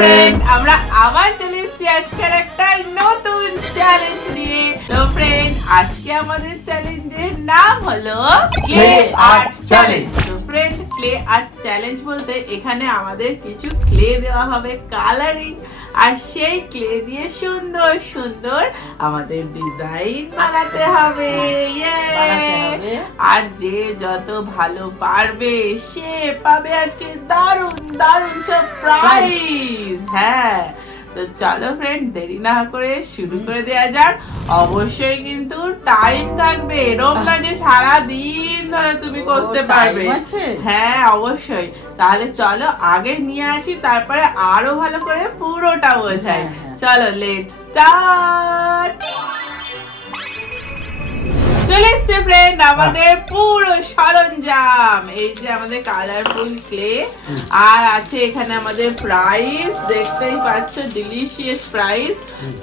Friend, আমরা আবার চলে এসেছি আজকের একটা নতুন চ্যালেঞ্জ নিয়ে। তো ফ্রেন্ড, আজকে আমাদের চ্যালেঞ্জের নাম হলো ক্লে আর্ট চ্যালেঞ্জ। তো ফ্রেন্ড, ক্লে আর্ট চ্যালেঞ্জ বলতে এখানে আমাদের কিছু ক্লে দেওয়া হবে কালারিং, আর সেই ক্লে দিয়ে সুন্দর সুন্দর আমাদের ডিজাইন বানাতে হবে। আর যে যত ভালো পারবে সে পাবে আজকে দারুণ দারুণ সব প্রাইজ। হ্যাঁ, তো চলো ফ্রেন্ড, দেরি না করে শুরু করে দেওয়া যাক। অবশ্যই কিন্তু টাইম থাকবে, এরকম না যে সারা দিন ধরে তুমি করতে পারবে। হ্যাঁ অবশ্যই। তাহলে চলো আগে নিয়ে আসি, তারপরে আরো ভালো করে পুরোটা বোঝাই। চলো লেটস স্টার্ট। চলে এসছে ফ্রেন্ড আমাদের পুরো সরঞ্জাম। এই যে আমাদের কালারফুল ক্লে, আর আছে এখানে আমাদের প্রাইস, দেখতেই পাচ্ছ ডিলিশিয়াস প্রাইস।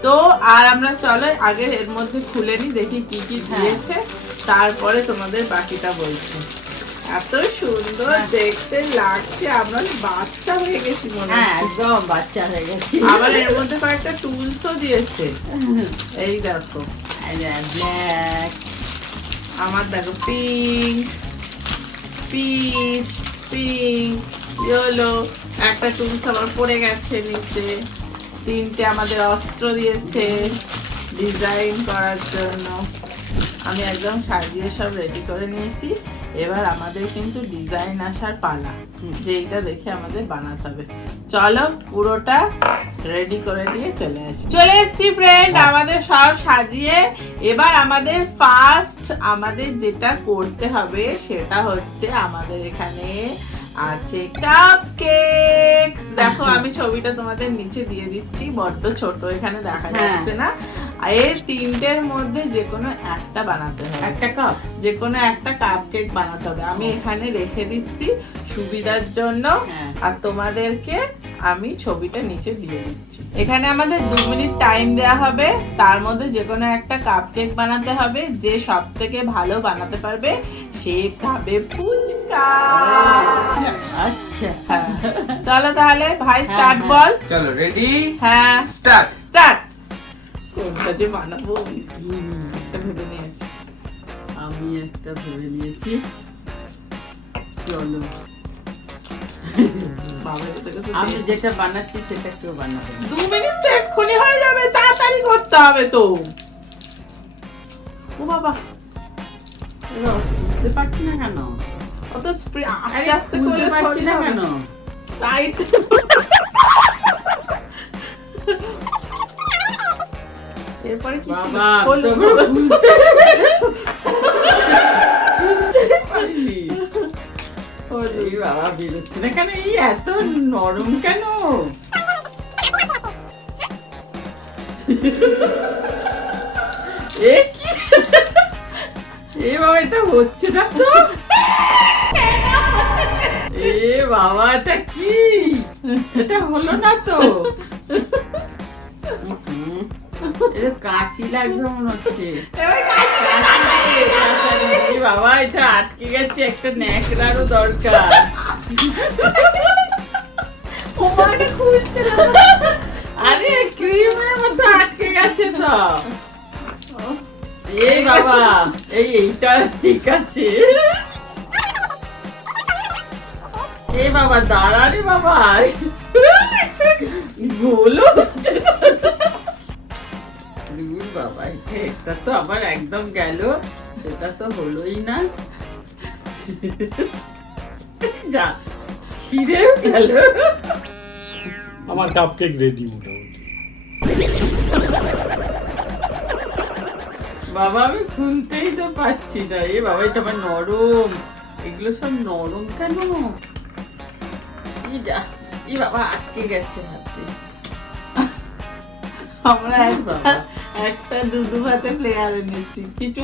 তো আর আমরা চলো আগে এর মধ্যে খুলে নি, দেখি কি কি দিয়েছে, তারপরে তোমাদের বাকিটা বলছি। এত সুন্দর দেখতে লাগছে, আমরা বাচ্চা হয়ে গেছি মনে হয়। একদম বাচ্চা হয়ে গেছি। আবার এর মধ্যে কয়েকটা টুলসও দিয়েছে। এই দেখো ব্ল্যাক, আমার দেখো পিঙ্ক, পিচ, পিঙ্ক, ইয়েলো, একটা টুলস আবার পড়ে গেছে নিচে। তিনটে আমাদের অস্ত্র দিয়েছে ডিজাইন করার জন্য। আমি একদম সাজিয়ে সব রেডি করে নিয়েছি। এবার আমাদের কিন্তু ডিজাইন আসার পালা, যেইটা দেখে আমাদের বানাতে হবে। চলো পুরোটা রেডি করে নিয়ে চলে এসেছি ফ্রেন্ড আমাদের সব সাজিয়ে। এবার আমাদের ফার্স্ট আমাদের যেটা করতে হবে সেটা হচ্ছে আমাদের এখানে আছে কাপকেকস। দেখো আমি ছবিটা তোমাদের নিচে দিয়ে দিচ্ছি, বড্ড ছোট এখানে দেখা যাচ্ছে না। এর তিনটের মধ্যে যে কোনো একটা বানাতে হবে, একটা কাপ, যে কোনো একটা কাপকেক বানাতে হবে। আমি এখানে রেখে দিচ্ছি সুবিধার জন্য, আর তোমাদেরকে আমি ছবিটা নিচে দিয়ে দিচ্ছি। এখানে আমাদের 2 মিনিট টাইম দেওয়া হবে, তার মধ্যে যে কোনো একটা কাপকেক বানাতে হবে। যে সব থেকে ভালো বানাতে পারবে সে খাবে ফুচকা। আচ্ছা চলো তাহলে ভাই স্টার্ট বল। চলো রেডি, হ্যাঁ স্টার্ট। স্টার্ট। কোনটা যে বানাবো একটা ভেবে নিয়েছি। আমি একটা ভেবে নিয়েছি, চলো আমি যেটা বানাচ্ছি সেটা কেউ বানাবে। 2 মিনিট তো এক্ষুনি হয়ে যাবে, তাড়াতাড়ি করতে হবে তো। ও বাবা, বুঝতে পারছি না কেন, অত আস্তে আস্তে করে পারছি না কেন, টাইট। এরপরে কি ছিল? এই বাবা বেরোচ্ছে না কেন, এই এত নরম কেন? এ বাবা এটা হচ্ছে না তো। এ বাবা এটা কি, এটা হলো না তো। কাঁচি লাগবে মনে হচ্ছে। বাবা এটা আটকে গেছে, একটা ন্যাকড়ারও দরকার। আরে ক্রিমের মতো আটকে গেছে তো। এই বাবা এইটা ঠিক আছে। এ বাবা দাঁড়া রে বাবা, গোল হচ্ছে বাবা। এটা তো আবার একদম গেল, সেটা তো হলোই না। যা ছিঁড়েও গেল। আমার কাপকেক রেডি মোটামুটি। বাবা আমি খুলতেই তো পাচ্ছি না। এ বাবা এটা আমার নরম, এগুলো সব নরম কেন? এই বাবা আটকে গেছে হাতে। আমরা একটা দুধু ভাতে প্লেয়ার এনেছি, কিছু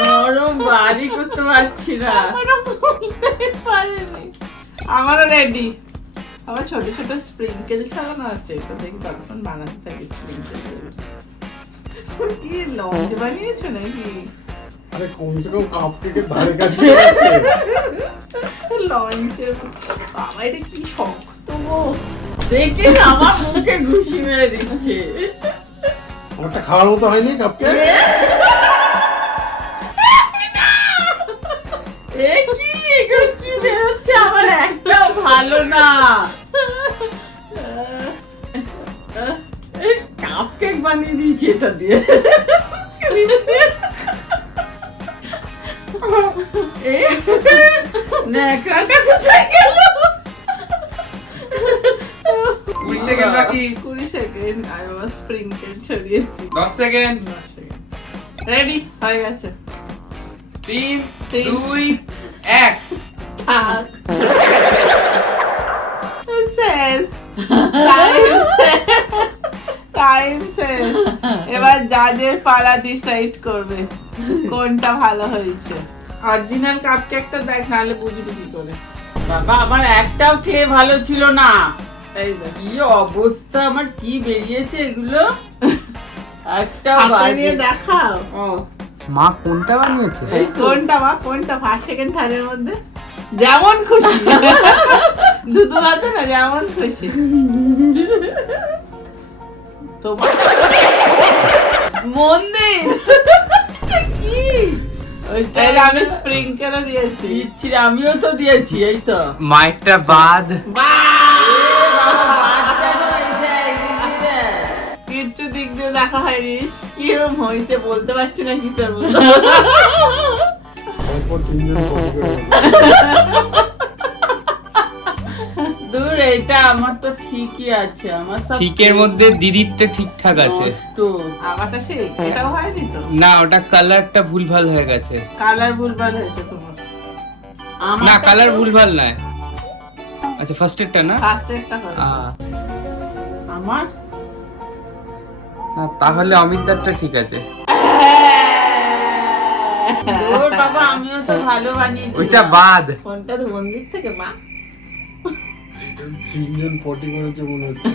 নরম বাড়ি করতে পারছি না। আমারও রেডি। আবার ছোট ছোট স্প্রিঙ্কেল ছাড়ানো আছে, তো দেখি কতক্ষণ বানাতে থাকি স্প্রিঙ্কেল। কি লঞ্চ বানিয়েছো নাকি? আরে কমসে কম কাপকেকের ধারে কাছে লঞ্চের বাবা, এটা কি শক্ত গো। দেখি আমার মুখে ঘুষি মেরে দিচ্ছে। আমারটা খাওয়ার মতো হয়নি কাপকেক? এ কি এগুলো কি বেরোচ্ছে আমার একটাও ভালো না। কাপ কেক বানিয়ে দিয়েছি এটা দিয়ে। ন্যাকড়াটা কোথায় গেল? 20 সেকেন্ড বাকি। 20 সেকেন্ড আর আমার স্প্রিংকেল ছড়িয়েছি। 10 সেকেন্ড। রেডি হয়ে গেছে। 3 তিন। 2 1 থাক। শেষ। টাইম শেষ। এবার জাজের পালা ডিসাইড করবে কোনটা ভালো হয়েছে। অরিজিনাল কাপকেকটা দেখ, নাহলে বুঝবি কি করে। বাবা আমার একটাও খেয়ে ভালো ছিল না। এই দেখ, কি অবস্থা আমার, কি বেরিয়েছে এগুলো। একটাও হাতে বাজে। নিয়ে দেখাও। ও, মা কোনটা বানিয়েছে? এই কোনটা মা, কোনটা ফার্স্ট সেকেন্ড থার্ডের মধ্যে? যেমন খুশি। দুধু হাতে না, যেমন খুশি। তোমার মন্দির কি ওইটা এই যে আমি স্প্রিংকেলও দিয়েছি। দিচ্ছি রে, আমিও তো দিয়েছি এই তো। মাইকটা বাদ। কিচ্ছু দিক দিয়ে দেখা হয়নি। কিরম হয়েছে বলতে পারছি না, কি স্যার বলতে। তারপর তিনজন পটি করে গেল। দূর, এটা আমার তো ঠিকই আছে, আমার সব ঠিকের মধ্যে দিদিরটা ঠিকঠাক আছে। নষ্ট। আমারটা সেই এটাও হয়নি তো, না ওটা কালারটা ভুলভাল হয়ে গেছে। কালার ভুলভাল হয়েছে তোমার। আমারটা না কালার তো- ভুলভাল নয়। আচ্ছা ফার্স্ট এরটা না? ফার্স্ট একটা হয়েছে। আমার না তাহলে অমিতদারটা ঠিক আছে। দূর বাবা, আমিও তো ভালো বানিয়েছি। ওইটা বাদ। কোনটা তো মন্দির থেকে মা। তিনজন পটি করেছে মনে হচ্ছে।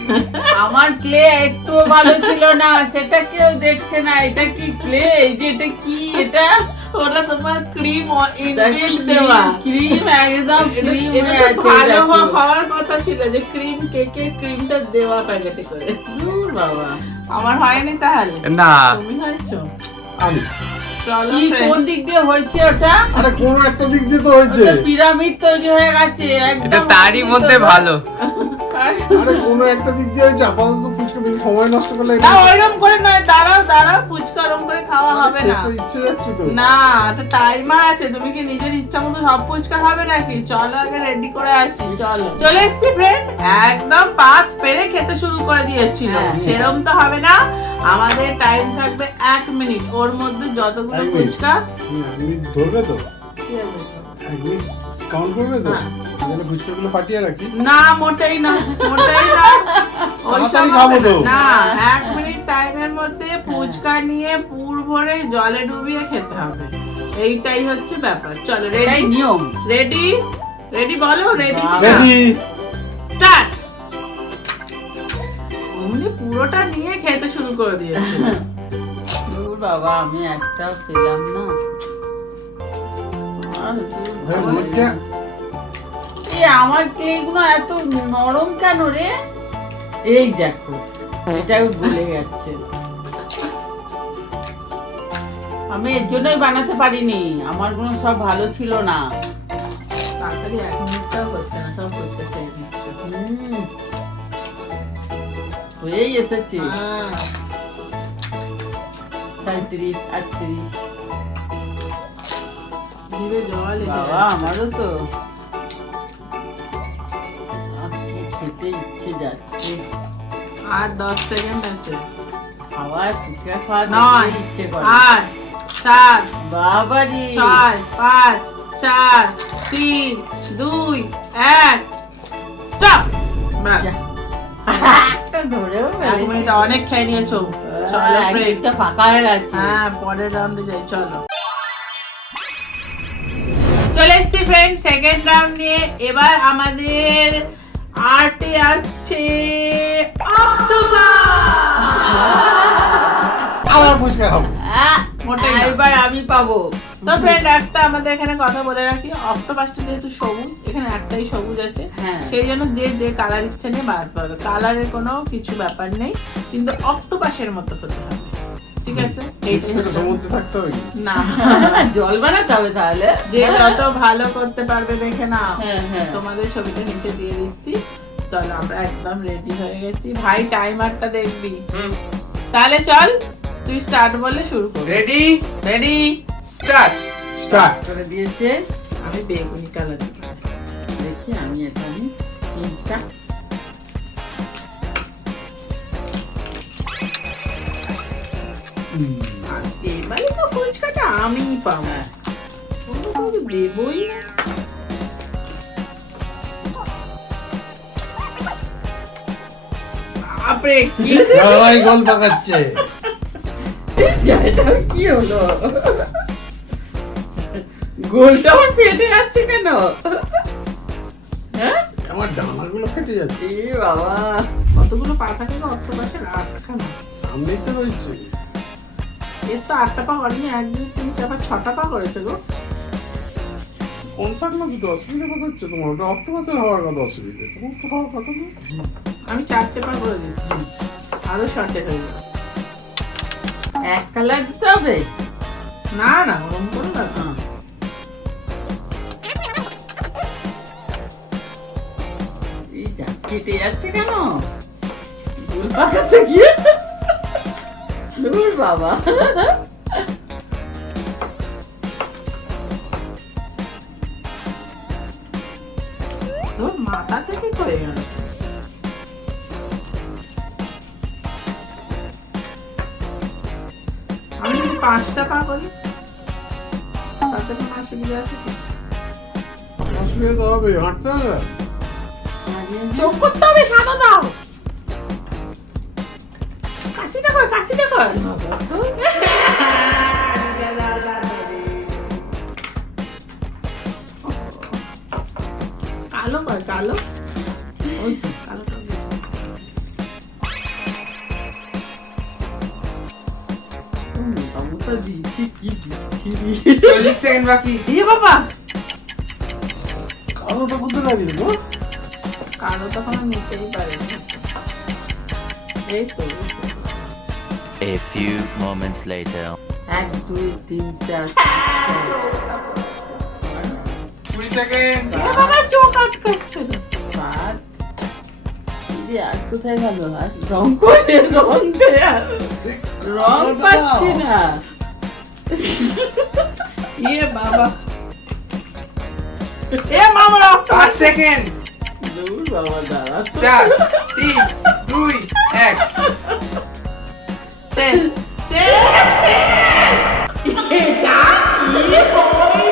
আমার ক্লে একটু ভালো ছিল না, সেটা কেউ দেখছে না। এটা কি ক্লে? এই যে এটা কি? এটা ওটা তোমার ক্রিম ইনবিল্ট দেওয়া। ক্রিম, একদম ক্রিম এটা হয়ে তো আছে। ভালো দেখো। হওয়ার কথা ছিল যে ক্রিম কেকের ক্রিমটা দেওয়া প্যাকেটে করে। দূর বাবা, আমার হয়নি তাহলে। না তুমি হয়েছো। আমি চলো কি friend। কোন দিক দিয়ে হয়েছে ওটা? আরে কোনো একটা দিক দিয়ে তো হয়েছে। পিরামিড তৈরি হয়ে গেছে একদম। এটা তারই মধ্যে ভালো। আরে কোনো একটা দিক দিয়ে হয়েছে। আপাতত ফুচকা বেশি সময় নষ্ট করলে না ওইরকম করে নয়, দাঁড়াও দাঁড়াও, ফুচকা ওরকম করে খাওয়া হবে না। খেতে ইচ্ছে যাচ্ছে তো। না, একটা টাইমার আছে। তুমি কি নিজের ইচ্ছা মতো সব ফুচকা খাবে নাকি? চলো আগে রেডি করে আসি। চলো, চলে এসছি ফ্রেন্ড। একদম পাত পেরে খেতে শুরু করে দিয়েছিল। হ্যাঁ। সেরম তো হবে না, আমাদের টাইম থাকবে 1 মিনিট। ওর মধ্যে যতগুলো 1 মিনিট? ফুচকা তুমি 1 মিনিট ধরবে তো? কি হবে? 1 মিনিট কাউন্ট করবে তো? হ্যাঁ। তাহলে ফুচকাগুলো ফাটিয়ে রাখি। না মোটেই না, মোটেই না। ওই তাড়াতাড়ি সব খাবো হবে তো। না। 1 মিনিট টাইমের মধ্যে ফুচকা নিয়ে পুর ভরে জলে ডুবিয়ে খেতে হবে। এইটাই হচ্ছে ব্যাপার। চলো এটাই রেডি, নিয়ম। রেডি, রেডি বলো, রেডি বাবা। রেডি। স্টার্ট। অমনি পুরোটা নিয়ে খেতে শুরু করে দিয়েছিল। দূর বাবা, আমি একটাও খেলাম না। আর দূর আরে বাবা। মনে হচ্ছে এই আমার কেকগুলো এত নরম কেন রে? এই দেখো, এটাও গলে যাচ্ছে। আমি এর জন্যই বানাতে পারিনি, আমার গুলো সব ভালো ছিল না। তাড়াতাড়ি 1 মিনিটটাও হচ্ছে না, সব ফুচকা খেয়ে দিচ্ছে। হয়েই এসেছে। হ্যাঁ। 37, 38। জিভে জল এসে বাবা যাচ্ছে। আমারও তো আর কি খেতে ইচ্ছে যাচ্ছে। আর 10 সেকেন্ড আছে। খাওয়ার ফুচকা খাওয়ার 9, দেখলেই ইচ্ছে করে। 8, 7, বাবারি 6, 5, 4, 3, 2, 1 স্টপ। বাস, একটা ধরেও 1 মিনিট অনেক খেয়ে নিয়েছো। চলো ব্রেক। একটা ফাঁকা হয়ে গেছে। হ্যাঁ, পরের রাউন্ডে যাই। চলো, চলে এসছি ফ্রেন্ড সেকেন্ড রাউন্ড নিয়ে। এবার আমাদের আর্টে আসছে অক্টোপাস। আবার ফুচকা খাবো। আহ, মোটেই না। এবার আমি পাবো। তো ফ্রেন্ড একটা আমাদের এখানে কথা বলে রাখি, অক্টোপাসটা যেহেতু সবুজ, এখানে একটাই সবুজ আছে, হ্যাঁ। সেই জন্য যে যে কালার ইচ্ছে নিয়ে বানাতে পারবে, কালারের কোনো কিছু ব্যাপার নেই, কিন্তু অক্টোপাসের মতো হতে হবে, ঠিক আছে? এইটাই সেটা হচ্ছে- সমুদ্রে থাকতে হবে কি? না, জল বানাতে হবে তাহলে। যে যত ভালো করতে পারবে দেখে নাও। হ্যাঁ, হ্যাঁ। তোমাদের ছবিটা নিচে দিয়ে দিচ্ছি। চলো আমরা একদম রেডি হয়ে গেছি ভাই, টাইমারটা দেখবি। তাহলে চল তুই স্টার্ট বলে শুরু কর। Ready ready, start. স্টার্ট। করে দিয়েছে। আমি বেগুনি কালার দেখি আমি তিনটা। আজকে এবারে তো ফুচকাটা আমিই পাবো, তোমরা তো ওকে দেবই না। বাপরে, কি সবাই গোল পাকাচ্ছে। এটা কি হলো? গোলটা আমার ফেটে যাচ্ছে কেন? হ্যাঁ? আমার ডানাগুলো ফেটে যাচ্ছে। এ বাবা, কতগুলো পা থাকে গো অক্টোপাসের? 8খানা। সামনেই তো রয়েছে। এর তো 8টা পা করেনি, 1 2 3 4 5 6টা পা করেছে গো। কোন থাকলো দুটো অসুবিধা কথা হচ্ছে তোমার? ওটা অক্টোপাসের হওয়ার কথা অসুবিধা, তোমার তো হওয়ার কথা না। আমি 4টে পা করে দিচ্ছি, আরো শর্টে হয়ে যাবে। এক কালার দিতে হবে? না না, ওরকম করে ব্যাপার না। এই যা কেটে যাচ্ছে কেন? গোল পাকাতে গিয়ে দূর বাবা। তোর মাথা থেকে হয়ে গেল। আমি যদি 5টা পা করি তাতে কোনো অসুবিধা আছে কি? অসুবিধা তো হবে, হাঁটতে হবে। চোখ করতে হবে, সাদা দাও। কাছিটা কর, কাছিটা কর। কালো কর, কালো। ওই তো, কালোটা দিয়েছি। মোটামুটি দিচ্ছি, কি দিচ্ছি? 40 সেকেন্ড বাকি। এ বাবা, কালোটা কোথায় লাগলো গো? কালো তখন আর নিতেই পারিনি। এই তো, এই তো। A few moments later. 1 2 3 4 20 second. এ বাবা, চোখ আটকাচ্ছে না। 7। আর কোথায় গেল? আর রং করে রং দে আর। রং পাচ্ছি না। ইয়ে বাবা, এ মামা, 5 সেকেন্ড। দূর বাবা, দাঁড়া। 4 3 2 1। চেল চেল। এটা কি হয়েছে?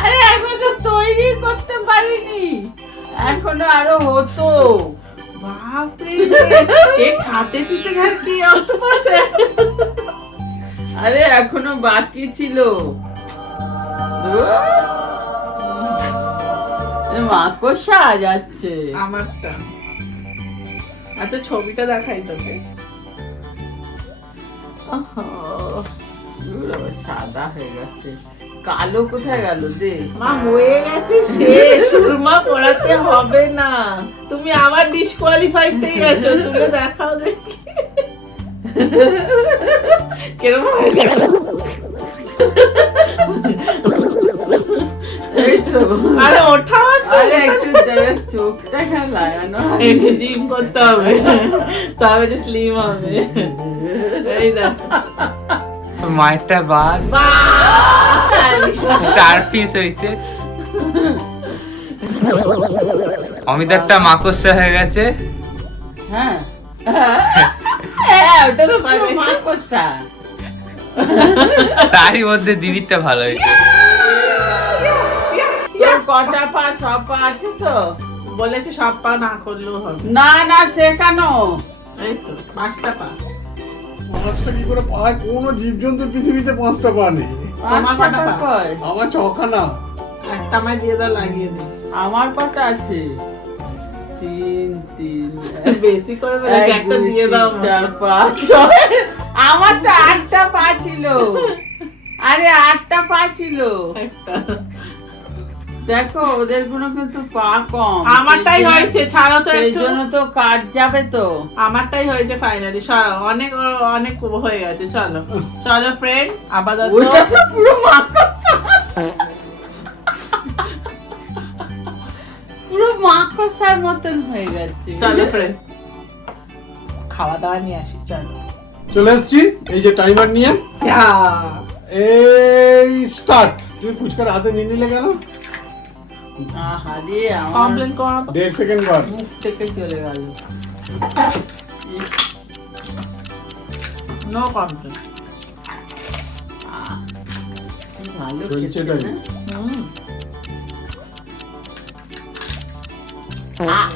আরে এখন তো তৈরি করতে পারিনি, এখনো আরো হতো। বাপরে, এ খাতে পিতে ঘর কি অবস্থা? আরে এখনো বাকি ছিল। মাকড়সা যাচ্ছে। আমারটা। আচ্ছা, ছবিটা দেখাই তোকে। সাদা হয়ে গেছে, কালো কোথায় গেল? দে মা, হয়ে গেছে শেষ, সুরমা পড়াতে হবে না, তুমি আবার ডিসকোয়ালিফাইতেই গেছো। তুমি দেখাও দেখি কিরকম হয়ে গেল। এই তো। আরে ওঠাও একটু। আরে একটু দেখ, চোখটা কেন লাগানো হয়? একটু জিম করতে হবে, তবে যে স্লিম হবে। এই দেখো, মায়েরটা বাদ, স্টার পিস হয়েছে। অমিতারটা মাকড়সা হয়ে গেছে। হ্যাঁ হ্যাঁ, ওটা তো পুরো মাকড়সা। তারই মধ্যে দিদিরটা ভালো হয়েছে। তোর কটা পা? সব পা আছে তো? বলেছে সব পা না করলেও হবে। না না, শেখানো। এই তো 5টা পা। 5টা কি করে পায়? কোনো জীবজন্তুর পৃথিবীতে 5টা পা নেই। তোমার কটা পা? কয়? আমার 6খানা। একটা আমায় দিয়ে দাও, লাগিয়ে দিই। আমার কটা আছে? 3 3 বেশি করে বলে একটা দিয়ে দাও। 4 5 6 আমার তো 8টা পা ছিল, আরে 8টা পা ছিল। একটা দেখো ওদের গুলো কিন্তু পা কম, আমারটাই সেই জন্য- হয়েছে, ছাড়ো তো সেই একটু। জন্য তো কাট যাবে তো। আমারটাই হয়েছে ফাইনালি। সরাও, অনেক অনেক হয়ে গেছে। চলো চলো ফ্রেন্ড, আপাতত ওইটা তো পুরো মাকড়সা, পুরো মাকড়সার মতন হয়ে গেছে। চলো ফ্রেন্ড, খাওয়া দাওয়া নিয়ে আসি। চলো চলে এসেছি এই যে টাইমার নিয়ে। এই স্টার্ট। তুমি ফুচকার হাতে নিয়ে নিলে কেন? আহারে আমার কমপ্লেন করো তো। 1.5 সেকেন্ড বার। মুখ থেকে চলে গেল। No complain. ভালো চলছে খেতে টাইম। না? হুম, আহ!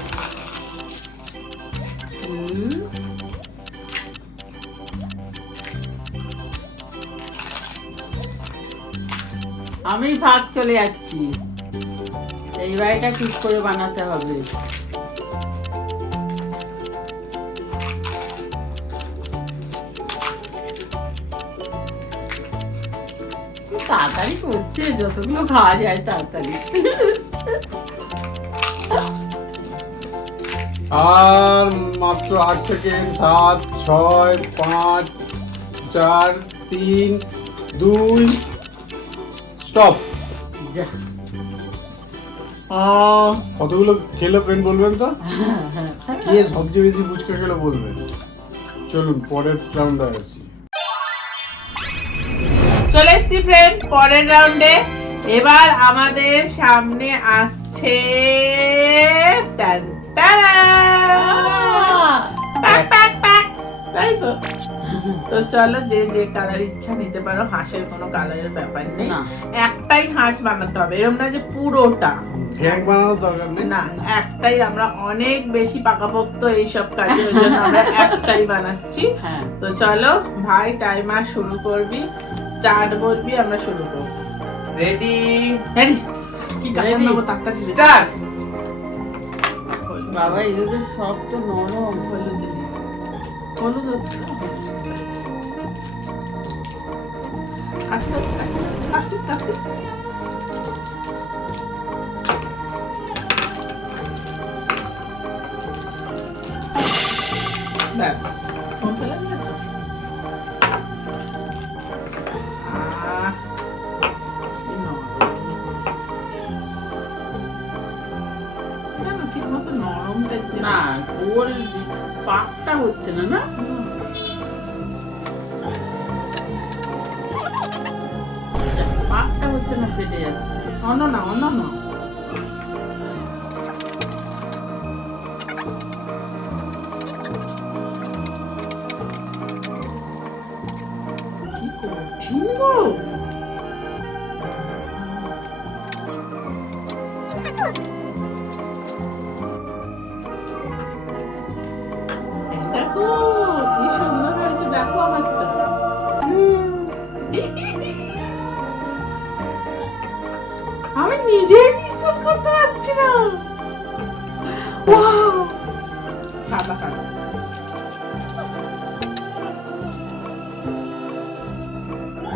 হুম। আমি ভাগ চলে যাচ্ছি, এই বাড়িটা ঠিক করে বানাতে হবে। খুব তাড়াতাড়ি করছে, যতগুলো খাওয়া যায় তাড়াতাড়ি। আর মাত্র 8 সেকেন্ড। 7 6 5 4 3 2 স্টপ। যা। কতগুলো খেলো ফ্রেন্ড বলবেন তো? কে সবচেয়ে বেশি ফুচকা খেলো বলবেন। চলুন পরের রাউন্ডে আসি। চলে এসছি ফ্রেন্ড পরের রাউন্ডে। এবার আমাদের সামনে আসছে টান টানা। Pack, pack, pack. তাই তো। তো চলো, যে যে কালার ইচ্ছা নিতে পারো, হাঁসের কোনো কালারের ব্যাপার নেই। না। একটাই হাঁস বানাতে হবে, এরকম না যে পুরোটা। গ্যাং বানানোর দরকার নেই। না, একটাই। আমরা অনেক বেশি পাকাপোক্ত এইসব কাজে, ওই জন্য আমরা একটাই বানাচ্ছি। হ্যাঁ। তো চলো ভাই, টাইমার শুরু করবি, স্টার্ট বলবি, আমরা শুরু করব। Ready ready? কি কালার Ready? নেবো তাড়াতাড়ি দে। স্টার্ট। বাবা এগুলো সব তো নরম। হলুদ দে। হলুদ আস্তে আস্তে আস্তে আস্তে। ব্যাস, ফোন চালা দিয়েছো? কি নরম। না, ঠিক মতো নরম টাইপের। না, ওর পাকটা হচ্ছে না, না? পাকটা হচ্ছে না, ফেটে যাচ্ছে। অন্য না, অন্য না। কি কঠিন গো। এই দেখো কি সুন্দর হয়েছে, দেখো আমারটা। আমি নিজেই বিশ্বাস করতে পারছি না। ওয়াও, সাদা কালো।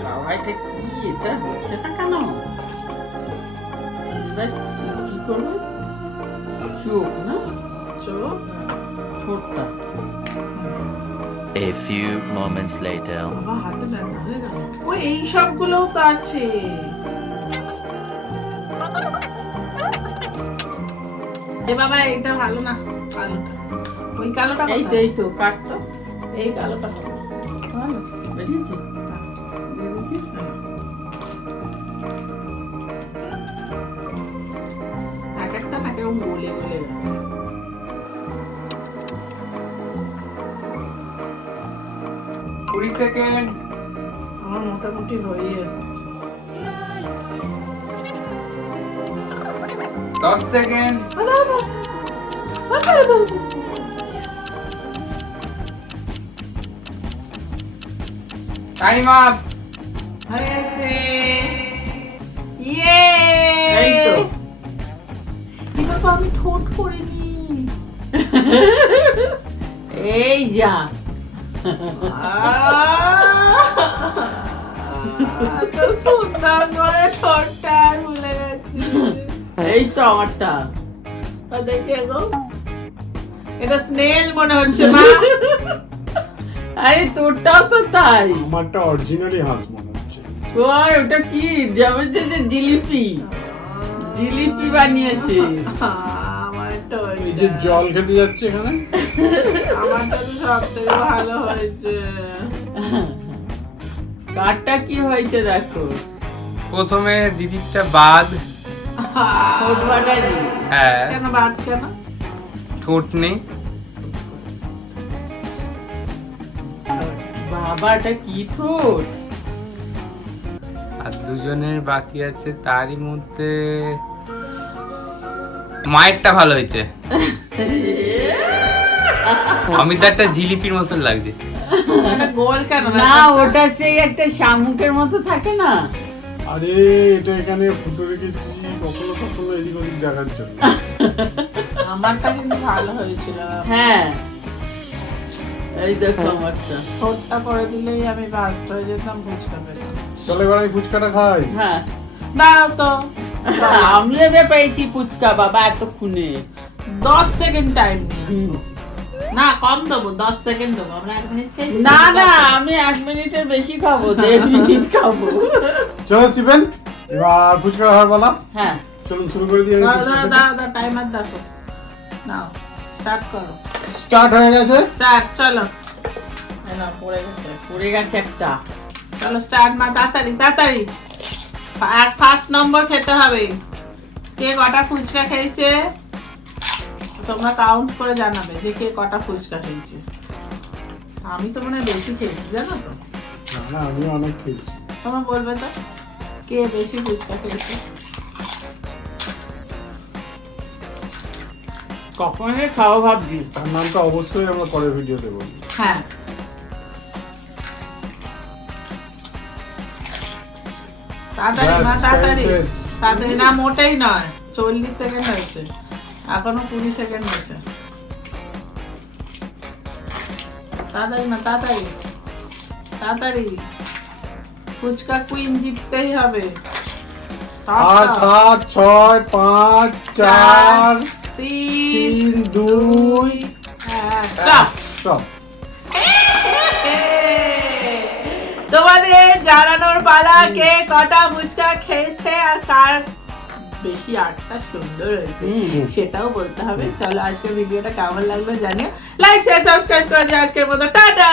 বাবা এটা কি, এটা হচ্ছে না কেন? এবার কি করবো? চোখ না, চোখ। ঠোঁটটা। A few moments later. বাবা হাতে ব্যথা হয়ে গেল। ওই এই সবগুলোও তো আছে। এ বাবা, এইটা ভালো না, কালোটা। ওই কালোটা এই তো, কোথায়? এই তো কাটতো। এই কালোটা কোথায়? ভালো বেরিয়েছে। দিয়ে দেখি। এক একটা না কেমন গলে গলে গেছে। কুড়ি সেকেন্ড। আমার মোটামুটি হয়ে এসছে। 10 সেকেন্ড। Time up. হয়েছে। ইয়ে! এই তো। এবার তো আমি ঠোঁট করিনি। এই যা, এত সুন্দর করে ঠোঁটটা ভুলে গেছি। এই তো আমারটা। আর দেখে গো, এটা স্নেল মনে হচ্ছে মা। আরে তোরটাও তো তাই। আমারটা অরিজিনালি হাঁস মনে হচ্ছে। ওই ওটা কি যেমন যে জিলিপি, জিলিপি বানিয়েছে। আমারটা এই যে জল খেতে যাচ্ছে এখানে। আমারটা তো সব থেকে ভালো হয়েছে। কারটা কি হয়েছে দেখো, প্রথমে দিদিরটা বাদ। ঠোঁট বাটাইনি। হ্যাঁ, কেন বাদ কেন? ঠোঁট নেই। বাবা এটা কি ঠোঁট? আর দুজনের বাকি আছে, তারই মধ্যে মায়েরটা ভালো হয়েছে। অমিতারটা জিলিপির মতন লাগছে। এটা গোল কেন? না ওটা সেই একটা শামুকের মতো থাকে না। আরে এটা এখানে ফুটো রেখেছি কখনো কখনো এদিক ওদিক দেখার জন্য। আমারটা কিন্তু ভালো হয়েছিল। হ্যাঁ এই দেখো আমারটা। ঠোঁটটা করে দিলেই আমি বাস্ট হয়ে যেতাম, ফুচকা পেতাম। চলে এবার আমি ফুচকাটা খাই। হ্যাঁ দাঁড়াও তো, আমি এবার পেয়েছি ফুচকা বাবা এতক্ষণে। 10 সেকেন্ড টাইম নিয়ে আসবো। না কম দেবো, 10 সেকেন্ড দেবো। আমরা 1 মিনিট খেয়েছি। না না আমি 1 মিনিটের বেশি খাবো, 1.5 মিনিট খাবো। চলো শিবেন, এবার ফুচকা খাওয়ার বলা। হ্যাঁ চলুন শুরু করে দিই। দাঁড়াও টাইমার দেখো। নাও স্টার্ট করো। স্টার্ট হয়ে গেছে। স্টার্ট, চলো। এই নাও, পড়ে গেছে একটা। চলো স্টার্ট মা, তাড়াতাড়ি তাড়াতাড়ি। ফার্স্ট নম্বর খেতে হবে। কে কটা ফুচকা খেয়েছে তোমরা কাউন্ট করে জানাবে যে কে কটা ফুচকা খেয়েছে। আমি তো মনে হয় বেশি খেয়েছি, জানো তো। না না আমি অনেক খেয়েছি। তোমরা বলবে তো কে বেশি ফুচকা খেয়েছে। কখন খাওয়া ভাবছি। তার নামটা অবশ্যই আমরা পরে ভিডিও দেবো। হ্যাঁ তাড়াতাড়ি মা, Yes, তাড়াতাড়ি yes. তাড়াতাড়ি। না মোটেই নয়, 40 সেকেন্ড হয়েছে, এখনো 20 সেকেন্ড হয়েছে। তাড়াতাড়ি মা, তাড়াতাড়ি তাড়াতাড়ি। ফুচকা কুইন জিততেই হবে। আর 7 6 5 4 3 3 2 স্টপ। স্টপ। তোমাদের জানানোর পালা কে কটা ফুচকা খেয়েছে আর কার বেশি আটটা সুন্দর হয়েছে সেটাও বলতে হবে। চলো আজকের ভিডিওটা কেমন লাগলো জানিও, লাইক শেয়ার সাবস্ক্রাইব করে দিও। আজকের মতো টাটা।